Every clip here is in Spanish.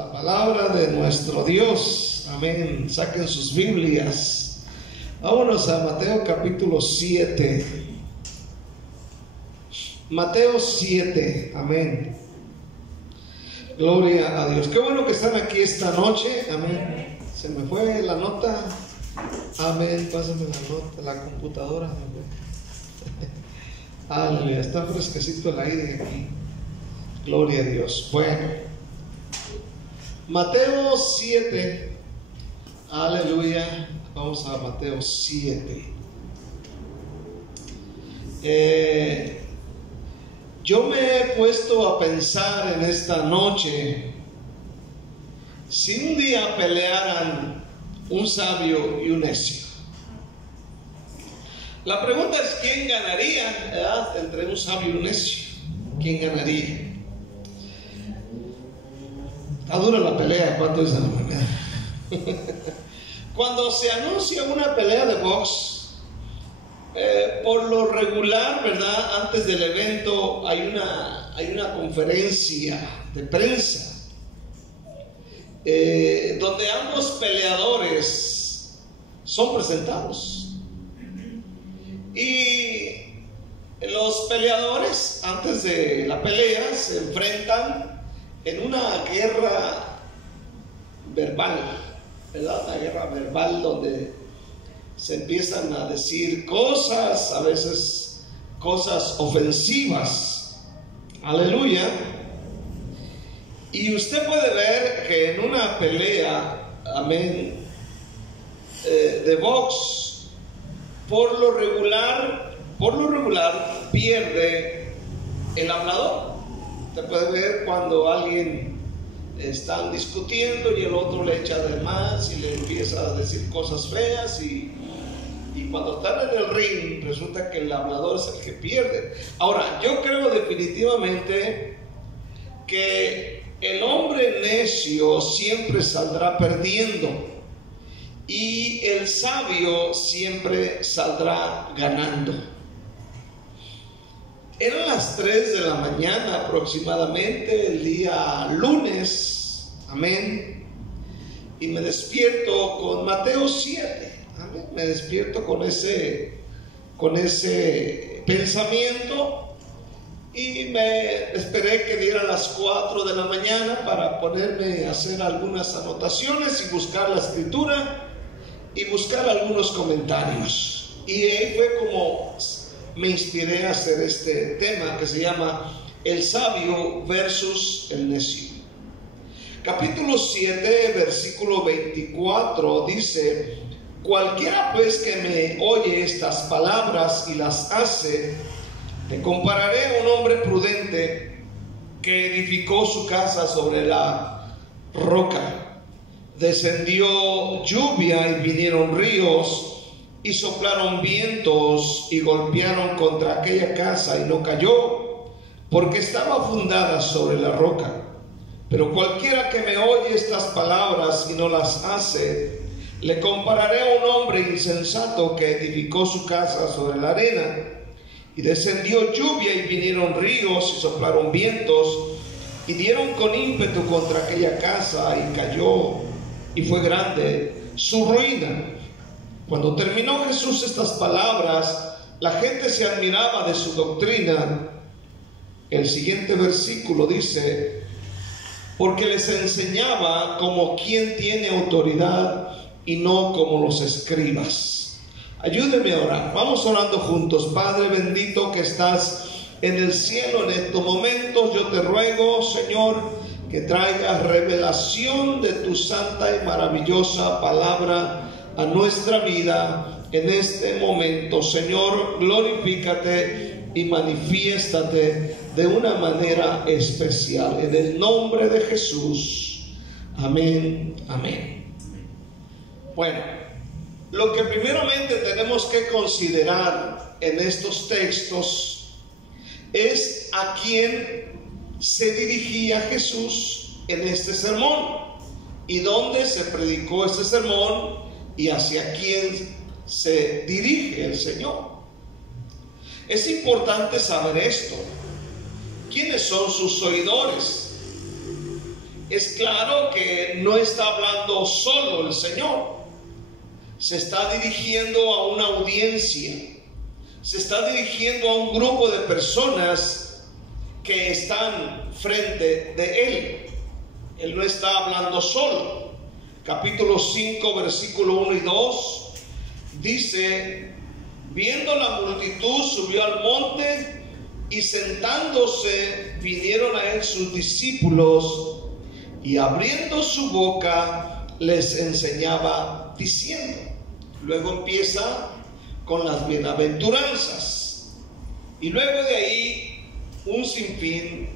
La palabra de nuestro Dios, amén. Saquen sus Biblias. Vámonos a Mateo capítulo 7. Mateo 7, amén. Gloria a Dios. Qué bueno que están aquí esta noche, amén. Se me fue la nota, amén. Pásame la nota, la computadora. Aleluya, está fresquecito el aire aquí. Gloria a Dios. Bueno, Mateo 7, aleluya. Vamos a Mateo 7. Yo me he puesto a pensar en esta noche, si un día pelearan un sabio y un necio, la pregunta es: ¿quién ganaría, verdad? Entre un sabio y un necio? ¿Quién ganaría? Está dura la pelea. ¿Cuánto es la verdad? Cuando se anuncia una pelea de box, por lo regular, ¿verdad? Antes del evento hay una conferencia de prensa donde ambos peleadores son presentados. Y los peleadores antes de la pelea se enfrentan en una guerra verbal, ¿verdad? Una guerra verbal donde se empiezan a decir cosas, a veces cosas ofensivas. Aleluya. Y usted puede ver que en una pelea, amén, de box, por lo regular pierde el hablador. Usted puede ver cuando alguien están discutiendo y el otro le echa de más y le empieza a decir cosas feas, y cuando están en el ring resulta que el hablador es el que pierde. Ahora, yo creo definitivamente que el hombre necio siempre saldrá perdiendo y el sabio siempre saldrá ganando. Eran las 3 de la mañana aproximadamente, el día lunes, amén, y me despierto con Mateo 7, amén. Me despierto con ese pensamiento y me esperé que diera las 4 de la mañana para ponerme a hacer algunas anotaciones y buscar la escritura y buscar algunos comentarios. Y ahí fue como me inspiré a hacer este tema que se llama el sabio versus el necio. Capítulo 7, versículo 24 dice: cualquiera pues que me oye estas palabras y las hace, le compararé a un hombre prudente que edificó su casa sobre la roca. Descendió lluvia y vinieron ríos, y soplaron vientos y golpearon contra aquella casa, y no cayó, porque estaba fundada sobre la roca. Pero cualquiera que me oye estas palabras y no las hace, le compararé a un hombre insensato que edificó su casa sobre la arena. Y descendió lluvia y vinieron ríos y soplaron vientos y dieron con ímpetu contra aquella casa, y cayó, y fue grande su ruina. Cuando terminó Jesús estas palabras, la gente se admiraba de su doctrina. El siguiente versículo dice: porque les enseñaba como quien tiene autoridad y no como los escribas. Ayúdeme a orar. Vamos orando juntos. Padre bendito que estás en el cielo, en estos momentos yo te ruego, Señor, que traigas revelación de tu santa y maravillosa palabra a nuestra vida en este momento. Señor, glorifícate y manifiéstate de una manera especial en el nombre de Jesús. Amén, amén. Bueno, lo que primeramente tenemos que considerar en estos textos es a quién se dirigía Jesús en este sermón y dónde se predicó este sermón y hacia quién se dirige el Señor. Es importante saber esto. ¿Quiénes son sus oidores? es claro que no está hablando solo el Señor. Se está dirigiendo a una audiencia, se está dirigiendo a un grupo de personas que están frente de Él. Él no está hablando solo. Capítulo 5, versículo 1 y 2 dice: viendo la multitud, subió al monte, y sentándose vinieron a él sus discípulos, y abriendo su boca les enseñaba diciendo. Luego empieza con las bienaventuranzas, y luego de ahí un sinfín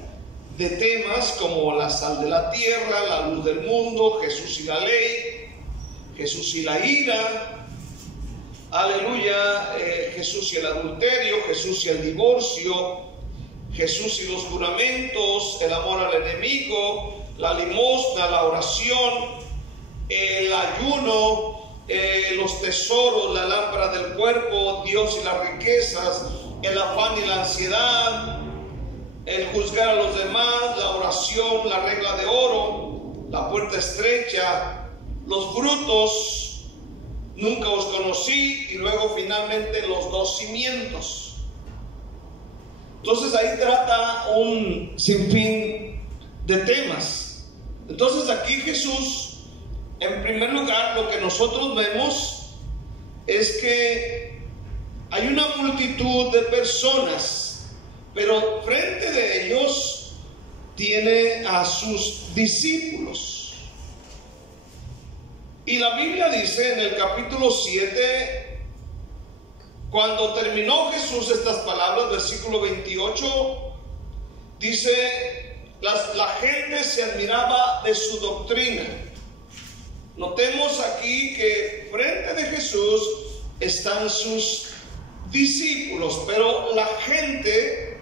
de temas como la sal de la tierra, la luz del mundo, Jesús y la ley, Jesús y la ira, aleluya, Jesús y el adulterio, Jesús y el divorcio, Jesús y los juramentos, el amor al enemigo, la limosna, la oración, el ayuno, los tesoros, la lámpara del cuerpo, Dios y las riquezas, el afán y la ansiedad, el juzgar a los demás, la oración, la regla de oro, la puerta estrecha, los frutos, nunca os conocí, y luego finalmente los dos cimientos. Entonces ahí trata un sinfín de temas. Entonces aquí Jesús, en primer lugar, lo que nosotros vemos es que hay una multitud de personas, pero frente de ellos tiene a sus discípulos. Y la Biblia dice en el capítulo 7, cuando terminó Jesús estas palabras, versículo 28, dice: la gente se admiraba de su doctrina. Notemos aquí que frente de Jesús están sus discípulos, pero la gente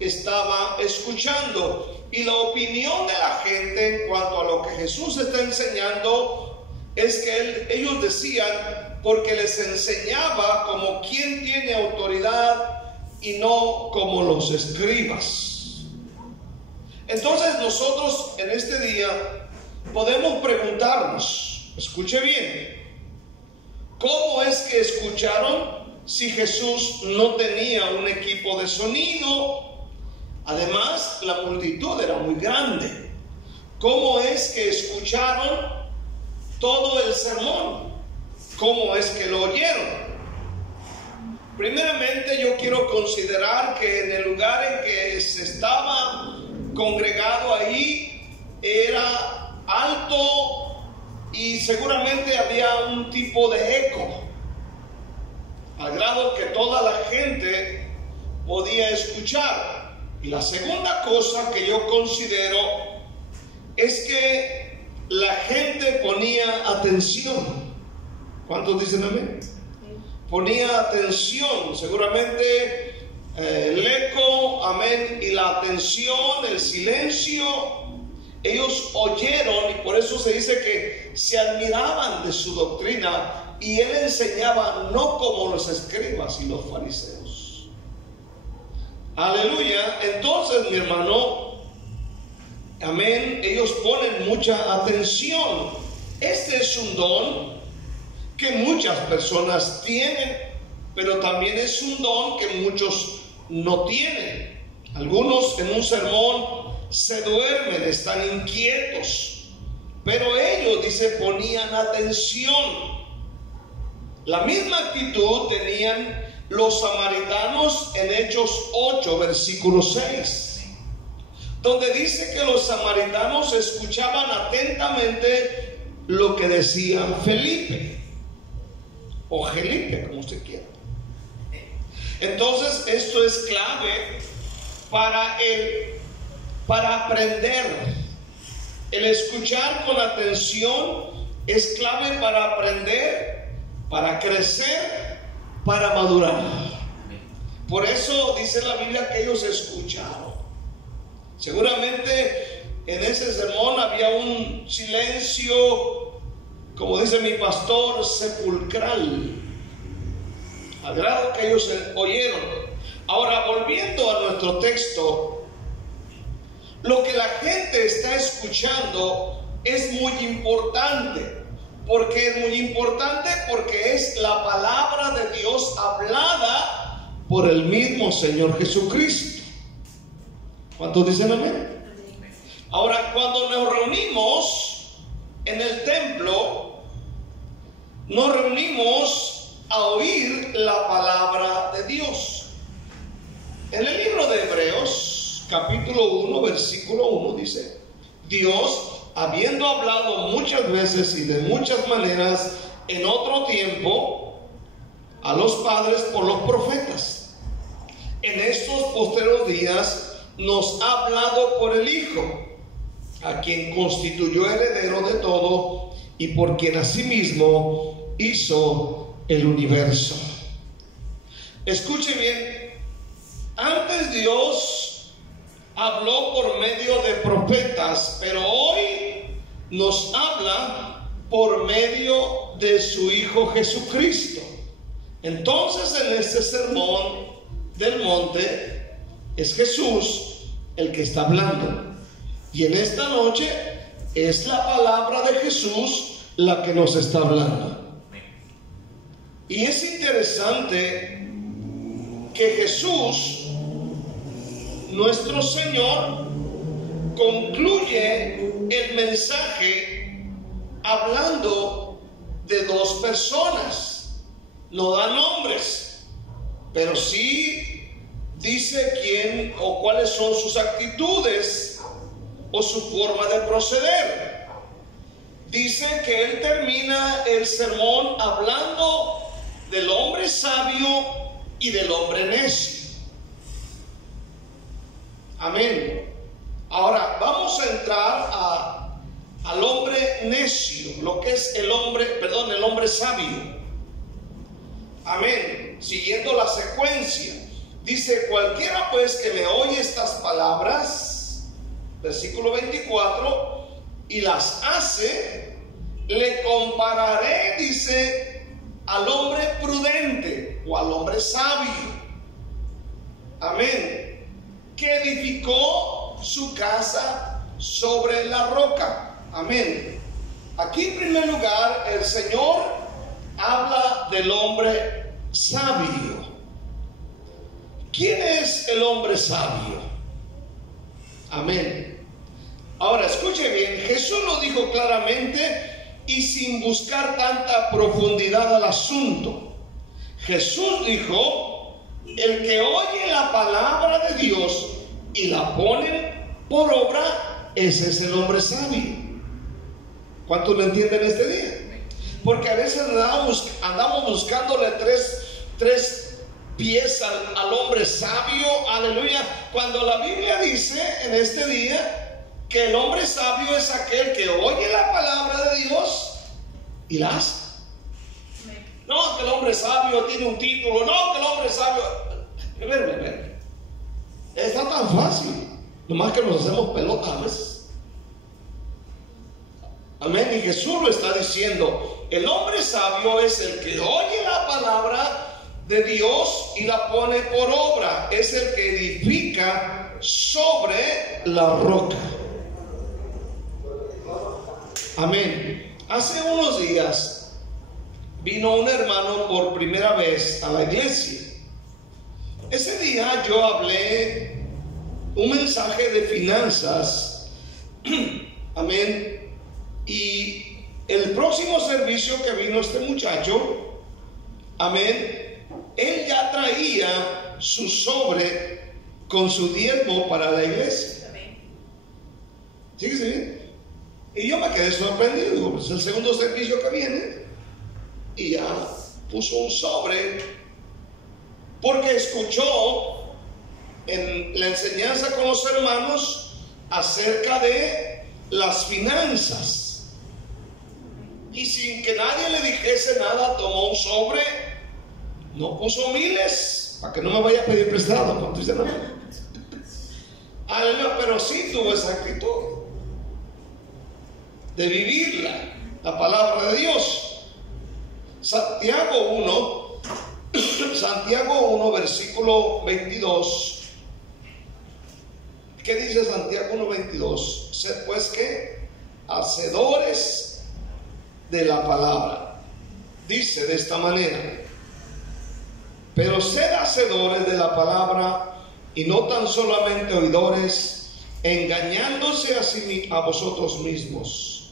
estaba escuchando, y la opinión de la gente en cuanto a lo que Jesús está enseñando es que ellos decían, porque les enseñaba como quien tiene autoridad y no como los escribas. Entonces nosotros en este día podemos preguntarnos, escuche bien, ¿cómo es que escucharon si Jesús no tenía un equipo de sonido? Además, la multitud era muy grande. ¿Cómo es que escucharon todo el sermón? ¿Cómo es que lo oyeron? Primeramente, yo quiero considerar que en el lugar en que se estaba congregado ahí era alto, y seguramente había un tipo de eco, al grado que toda la gente podía escuchar. Y la segunda cosa que yo considero es que la gente ponía atención. ¿Cuántos dicen amén? Ponía atención, seguramente el eco, amén, y la atención, el silencio. Ellos oyeron, y por eso se dice que se admiraban de su doctrina, y él enseñaba no como los escribas y los fariseos. Aleluya. Entonces, mi hermano, amén, ellos ponen mucha atención. Este es un don que muchas personas tienen, pero también es un don que muchos no tienen. Algunos en un sermón se duermen, están inquietos, pero ellos, dice, ponían atención. La misma actitud tenían los samaritanos en Hechos 8, versículo 6, donde dice que los samaritanos escuchaban atentamente lo que decía Felipe, o Gelipe, como usted quiera. Entonces, esto es clave para aprender. El escuchar con atención es clave para aprender, para crecer, para madurar. Por eso dice la Biblia que ellos escucharon. Seguramente en ese sermón había un silencio, como dice mi pastor, sepulcral, al grado que ellos oyeron. Ahora, volviendo a nuestro texto, lo que la gente está escuchando es muy importante. ¿Por qué es muy importante? Porque es la palabra de Dios hablada por el mismo Señor Jesucristo. ¿Cuántos dicen amén? Ahora, cuando nos reunimos en el templo, nos reunimos a oír la palabra de Dios. En el libro de Hebreos, capítulo 1, versículo 1 dice: Dios, habiendo hablado muchas veces y de muchas maneras en otro tiempo a los padres por los profetas, en estos postreros días nos ha hablado por el Hijo, a quien constituyó heredero de todo y por quien asimismo hizo el universo. Escuche bien, antes Dios habló por medio de profetas, pero hoy nos habla por medio de su Hijo Jesucristo. Entonces, en este sermón del monte es Jesús el que está hablando, y en esta noche es la palabra de Jesús la que nos está hablando. Y es interesante que Jesús, nuestro Señor, concluye el mensaje hablando de dos personas. No da nombres, pero sí dice quién o cuáles son sus actitudes o su forma de proceder. Dice que él termina el sermón hablando del hombre sabio y del hombre necio. Amén. Ahora vamos a entrar al hombre necio, lo que es el hombre sabio. Amén. Siguiendo la secuencia, dice: cualquiera pues que me oye estas palabras, versículo 24, y las hace, le compararé, dice, al hombre prudente o al hombre sabio. Amén. Que edificó su casa sobre la roca. Amén. Aquí en primer lugar el Señor habla del hombre sabio. ¿Quién es el hombre sabio? Amén. Ahora escuche bien, Jesús lo dijo claramente y sin buscar tanta profundidad al asunto. Jesús dijo: el que oye la palabra de Dios y la pone por obra, ese es el hombre sabio. ¿Cuántos lo entienden este día? Porque a veces andamos buscándole tres pies al hombre sabio, aleluya, cuando la Biblia dice en este día que el hombre sabio es aquel que oye la palabra de Dios y la hace. No, que el hombre sabio tiene un título, no, que el hombre sabio... Ver. Está tan fácil, nomás que nos hacemos pelotas a veces. Amén. Y Jesús lo está diciendo: el hombre sabio es el que oye la palabra de Dios y la pone por obra, es el que edifica sobre la roca. Amén. Hace unos días vino un hermano por primera vez a la iglesia. Ese día yo hablé un mensaje de finanzas. Amén. Y el próximo servicio que vino este muchacho, amén, él ya traía su sobre con su diezmo para la iglesia. ¿Síguese bien? Y yo me quedé sorprendido. Pues el segundo servicio que viene y ya puso un sobre, porque escuchó en la enseñanza con los hermanos acerca de las finanzas. Y sin que nadie le dijese nada, tomó un sobre, no puso miles, para que no me vaya a pedir prestado, cuando dice nada. Aleluya, pero sí tuvo esa actitud de vivirla, la palabra de Dios. Santiago 1, versículo 22. ¿Qué dice Santiago 1:22? Sed pues que hacedores de la palabra. Dice de esta manera: pero sed hacedores de la palabra y no tan solamente oidores, engañándose a vosotros mismos.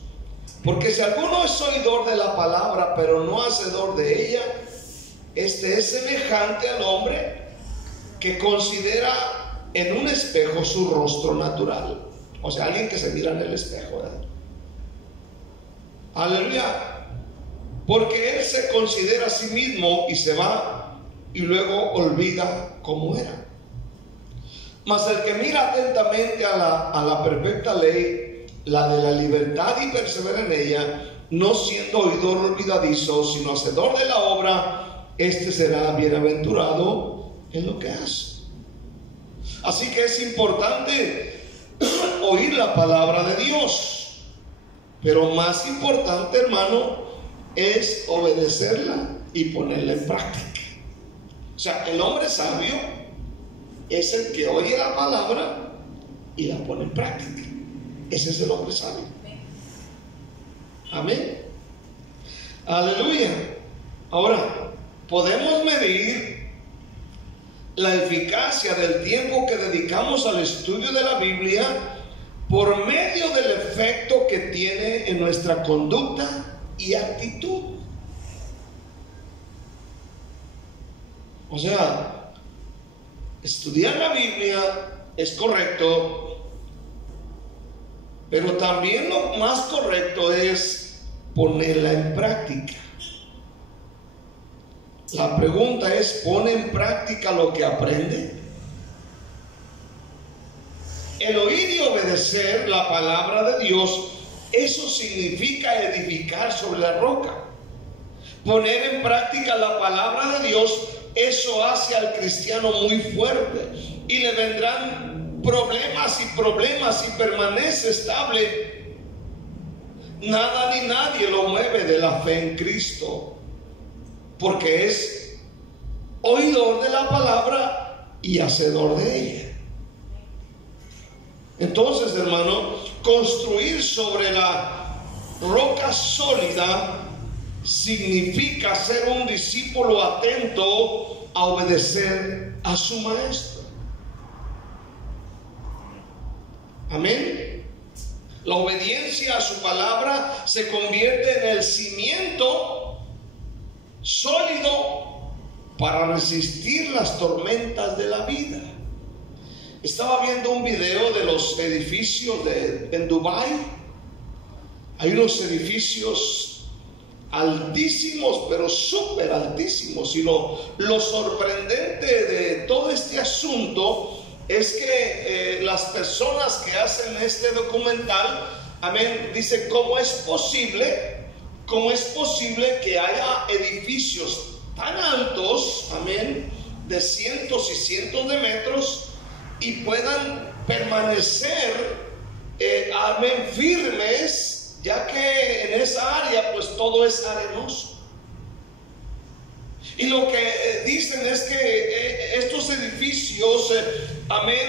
Porque si alguno es oidor de la palabra, pero no hacedor de ella, este es semejante al hombre que considera en un espejo su rostro natural. O sea, alguien que se mira en el espejo, ¿verdad? Aleluya. Porque él se considera a sí mismo y se va y luego olvida cómo era. Mas el que mira atentamente a la perfecta ley, la de la libertad, y persevera en ella, no siendo oidor olvidadizo, sino hacedor de la obra, este será bienaventurado en lo que hace. Así que es importante oír la palabra de Dios, pero más importante, hermano, es obedecerla y ponerla en práctica. O sea, el hombre sabio es el que oye la palabra y la pone en práctica. Ese es el hombre sabio. Amén. Aleluya. Ahora, podemos medir la eficacia del tiempo que dedicamos al estudio de la Biblia por medio del efecto que tiene en nuestra conducta y actitud. O sea, estudiar la Biblia es correcto, pero también lo más correcto es ponerla en práctica. La pregunta es: ¿pone en práctica lo que aprende? El oír y obedecer la palabra de Dios, eso significa edificar sobre la roca. Poner en práctica la palabra de Dios, eso hace al cristiano muy fuerte, y le vendrán problemas y permanece estable. Nada ni nadie lo mueve de la fe en Cristo, porque es oidor de la palabra y hacedor de ella. Entonces, hermano, construir sobre la roca sólida significa ser un discípulo atento a obedecer a su maestro. Amén. La obediencia a su palabra se convierte en el cimiento sólido para resistir las tormentas de la vida. Estaba viendo un video de los edificios en Dubái. Hay unos edificios altísimos, pero súper altísimos, y lo sorprendente de todo este asunto es que las personas que hacen este documental, amén, dicen: ¿cómo es posible que haya edificios tan altos, amén, de cientos y cientos de metros, y puedan permanecer, amén, firmes, ya que en esa área pues todo es arenoso? Y lo que dicen es que estos edificios, amén,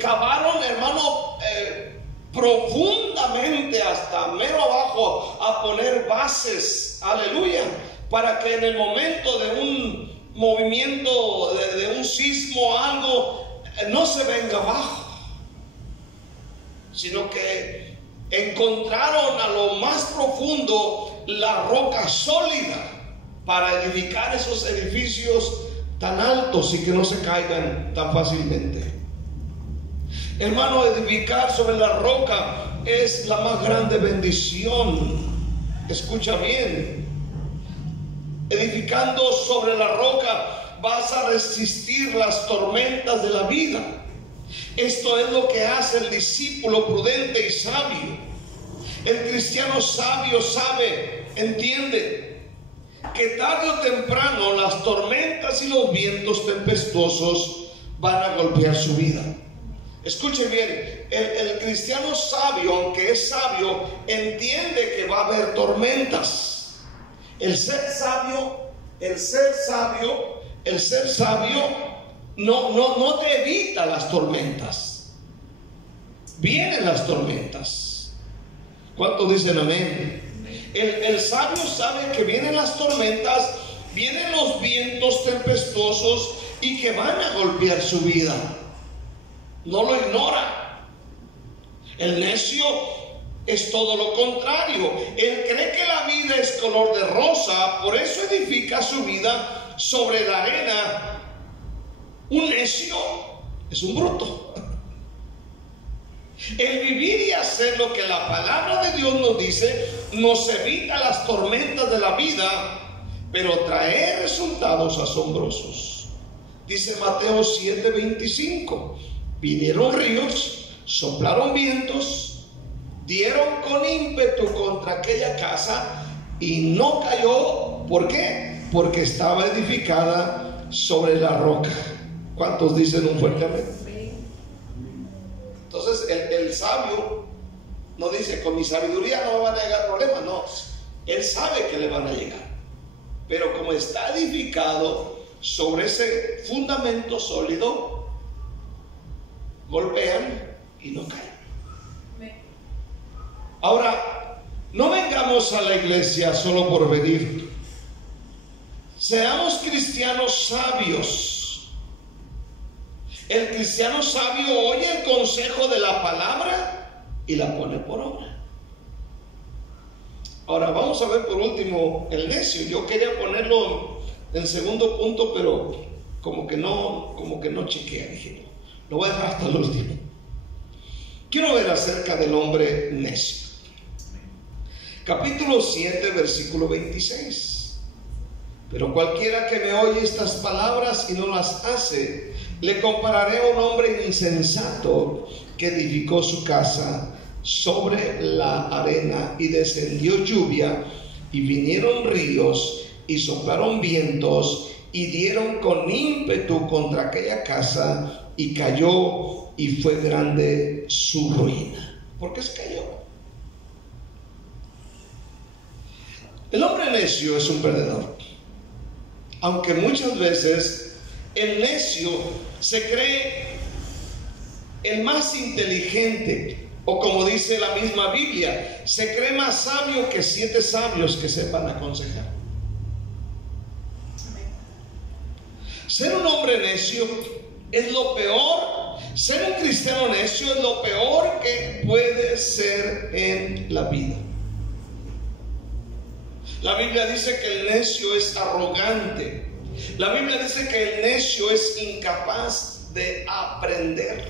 cavaron, hermano, profundamente hasta mero abajo, a poner bases, aleluya, para que en el momento de un movimiento, de un sismo o algo, no se venga abajo, sino que encontraron a lo más profundo la roca sólida para edificar esos edificios tan altos y que no se caigan tan fácilmente. Hermano, edificar sobre la roca es la más grande bendición. Escucha bien. Edificando sobre la roca vas a resistir las tormentas de la vida. Esto es lo que hace el discípulo prudente y sabio. El cristiano sabio sabe, entiende que tarde o temprano las tormentas y los vientos tempestuosos van a golpear su vida. Escuche bien, el cristiano sabio, aunque es sabio, entiende que va a haber tormentas. El ser sabio no te evita las tormentas. vienen las tormentas. ¿Cuántos dicen amén? El sabio sabe que vienen las tormentas, vienen los vientos tempestuosos y que van a golpear su vida. No lo ignora. El necio es todo lo contrario. Él cree que la vida es color de rosa, por eso edifica su vida sobre la arena. Un necio es un bruto. El vivir y hacer lo que la palabra de Dios nos dice nos evita las tormentas de la vida, pero trae resultados asombrosos. Dice Mateo 7:25: vinieron ríos, soplaron vientos, dieron con ímpetu contra aquella casa y no cayó. ¿Por qué? Porque estaba edificada sobre la roca. ¿Cuántos dicen un fuerte amén? Entonces el sabio no dice: con mi sabiduría no me van a llegar problemas. No, él sabe que le van a llegar, pero como está edificado sobre ese fundamento sólido, golpean y no caen. Ahora, no vengamos a la iglesia solo por venir. Seamos cristianos sabios. El cristiano sabio oye el consejo de la palabra y la pone por obra. Ahora vamos a ver por último el necio. Yo quería ponerlo en segundo punto, pero como que no chequea. Dije, lo voy a dejar hasta el último. Quiero ver acerca del hombre necio. Capítulo 7, versículo 26. Pero cualquiera que me oye estas palabras y no las hace, le compararé a un hombre insensato que edificó su casa sobre la arena, y descendió lluvia y vinieron ríos y soplaron vientos y dieron con ímpetu contra aquella casa, y cayó, y fue grande su ruina. ¿Por qué se cayó? El hombre necio es un perdedor, aunque muchas veces el necio se cree el más inteligente, o como dice la misma Biblia, se cree más sabio que 7 sabios que sepan aconsejar. Ser un hombre necio es lo peor. Ser un cristiano necio es lo peor que puede ser en la vida. La Biblia dice que el necio es arrogante. La Biblia dice que el necio es incapaz de aprender.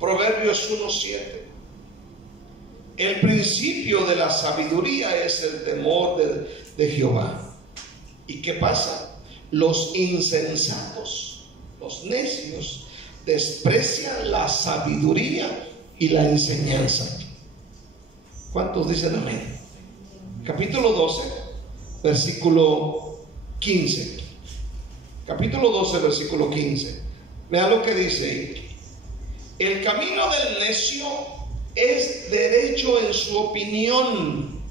Proverbios 1:7. El principio de la sabiduría es el temor de Jehová. ¿Y qué pasa? Los insensatos, los necios, desprecian la sabiduría y la enseñanza. ¿Cuántos dicen amén? Capítulo 12, versículo 15. Capítulo 12, versículo 15. Vean lo que dice ahí. El camino del necio es derecho en su opinión.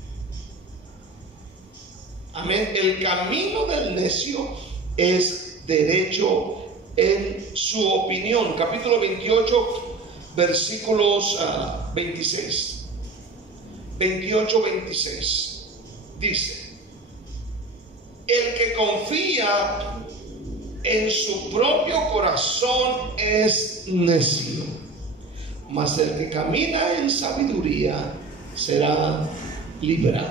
Amén. El camino del necio es derecho en su opinión. Capítulo 28, versículos 26. 28, 26. Dice: el que confía en su propio corazón es necio, mas el que camina en sabiduría será liberado.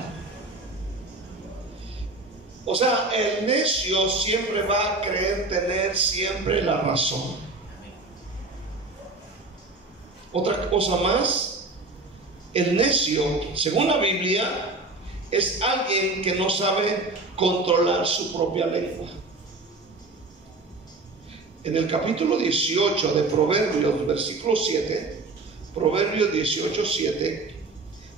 O sea, el necio siempre va a creer tener siempre la razón. Otra cosa más, el necio, según la Biblia, es alguien que no sabe controlar su propia lengua. En el capítulo 18 de Proverbios, versículo 7, Proverbios 18:7,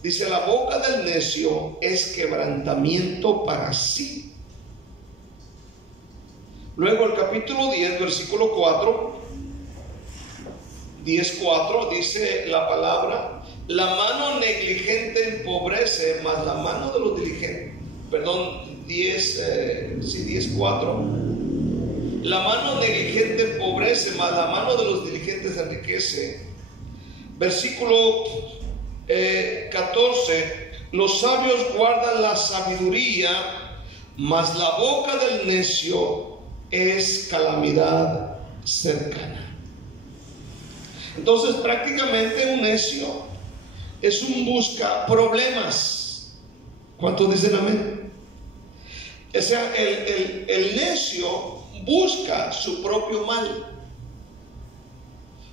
dice: la boca del necio es quebrantamiento para sí. Luego el capítulo 10, versículo 4, 10:4, dice la palabra: la mano negligente empobrece, mas la mano de los diligentes, 10:4. La mano negligente empobrece, mas la mano de los diligentes gente se enriquece. Versículo 14: los sabios guardan la sabiduría, mas la boca del necio es calamidad cercana. Entonces, prácticamente un necio es un busca problemas. ¿Cuántos dicen amén? O sea, el necio busca su propio mal.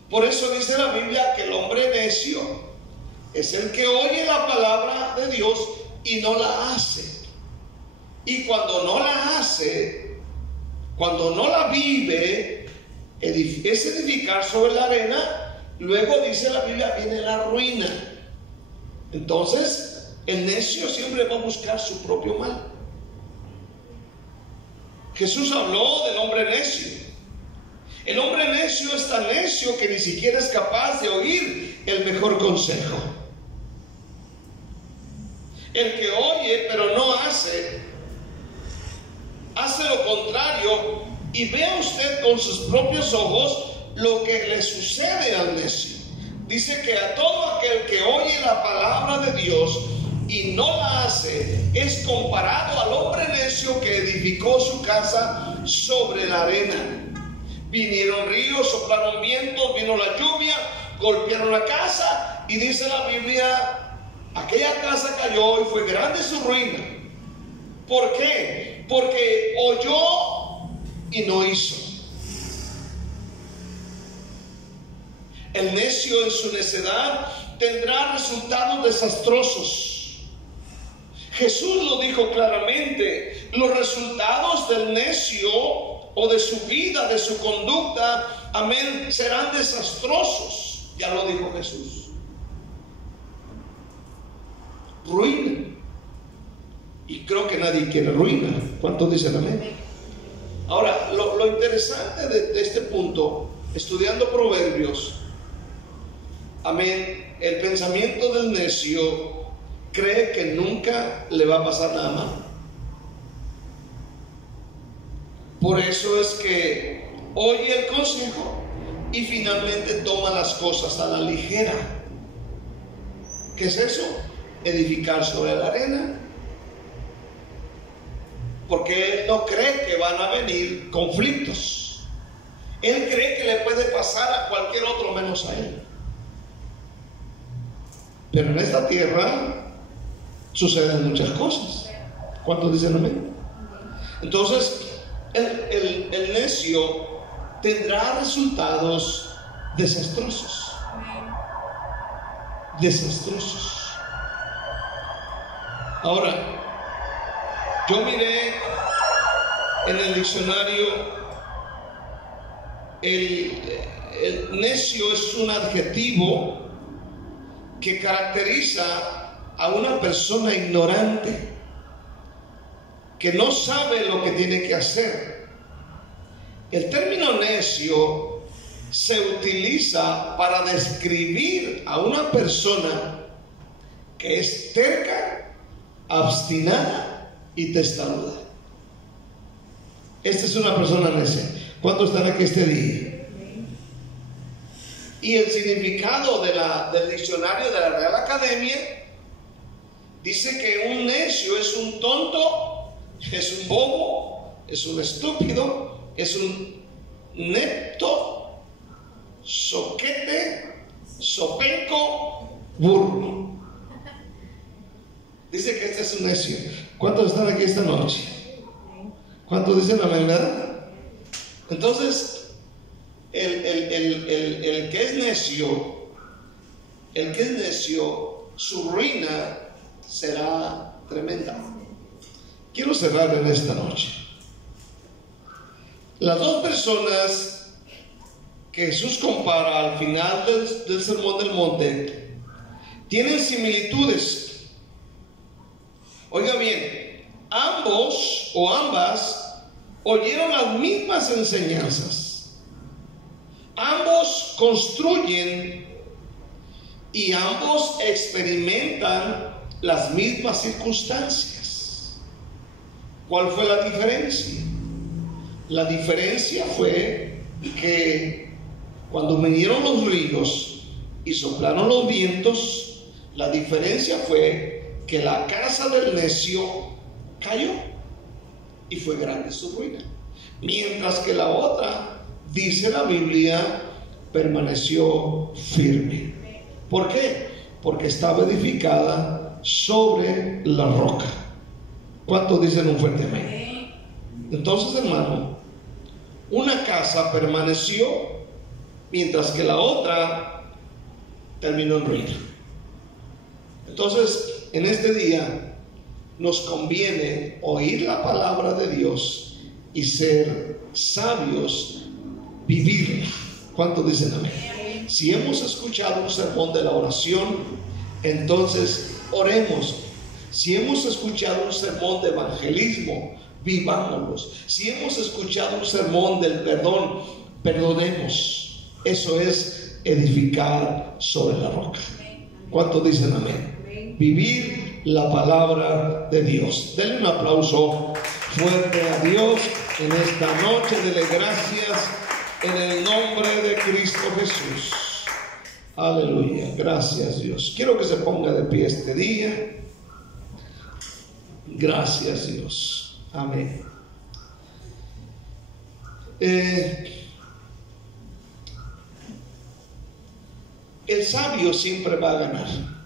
Por eso dice la Biblia que el hombre necio es el que oye la palabra de Dios y no la hace. Y cuando no la hace, cuando no la vive, es edificar sobre la arena. Luego dice la Biblia, viene la ruina. Entonces, el necio siempre va a buscar su propio mal. Jesús habló del hombre necio. El hombre necio es tan necio que ni siquiera es capaz de oír el mejor consejo. El que oye pero no hace lo contrario, y vea usted con sus propios ojos lo que le sucede al necio. Dice que a todo aquel que oye la palabra de Dios y no la hace, es comparado al hombre necio que edificó su casa sobre la arena. Vinieron ríos, soplaron vientos, vino la lluvia, golpearon la casa, y dice la Biblia, aquella casa cayó y fue grande su ruina. ¿Por qué? Porque oyó y no hizo. El necio en su necedad tendrá resultados desastrosos. Jesús lo dijo claramente: los resultados del necio o de su vida, de su conducta, amén, serán desastrosos. Ya lo dijo Jesús. Ruina. Y creo que nadie quiere ruina. ¿Cuántos dicen amén? Ahora, lo interesante de este punto, estudiando Proverbios, amén, el pensamiento del necio cree que nunca le va a pasar nada mal. Por eso es que oye el consejo y finalmente toma las cosas a la ligera. ¿Qué es eso? Edificar sobre la arena. Porque él no cree que van a venir conflictos. Él cree que le puede pasar a cualquier otro menos a él. Pero en esta tierra suceden muchas cosas. ¿Cuántos dicen amén? Entonces, el necio tendrá resultados desastrosos. Desastrosos. Ahora, yo miré en el diccionario, el necio es un adjetivo que caracteriza a una persona ignorante, que no sabe lo que tiene que hacer. El término necio se utiliza para describir a una persona que es terca, obstinada y testaruda. Esta es una persona necia. ¿Cuántos están aquí este día? Y el significado del diccionario de la Real Academia dice que un necio es un tonto, es un bobo, es un estúpido, es un nepto, soquete, sopenco, burro. Dice que este es un necio. ¿Cuántos están aquí esta noche? ¿Cuántos dicen la verdad? Entonces, el que es necio, su ruina será tremenda. Quiero cerrar en esta noche. Las dos personas que Jesús compara al final del Sermón del Monte tienen similitudes. Oiga bien, ambos o ambas oyeron las mismas enseñanzas. Ambos construyen y ambos experimentan las mismas circunstancias. ¿Cuál fue la diferencia? La diferencia fue que Cuando vinieron los ríos y soplaron los vientos, la diferencia fue que la casa del necio cayó y fue grande su ruina. Mientras que la otra, dice la Biblia, permaneció firme. ¿Por qué? Porque estaba edificada sobre la roca. ¿Cuántos dicen un fuerte amén? Entonces, hermano, una casa permaneció mientras que la otra terminó en ruina. Entonces, en este día nos conviene oír la palabra de Dios y ser sabios, vivirla. ¿Cuántos dicen amén? Si hemos escuchado un sermón de la oración, entonces oremos. Si hemos escuchado un sermón de evangelismo, vivámoslos. Si hemos escuchado un sermón del perdón, perdonemos. Eso es edificar sobre la roca. ¿Cuántos dicen amén? Vivir la palabra de Dios. Denle un aplauso fuerte a Dios en esta noche. Dele gracias en el nombre de Cristo Jesús. Aleluya. Gracias, Dios. Quiero que se ponga de pie este día. Gracias, Dios. Amén. El sabio siempre va a ganar.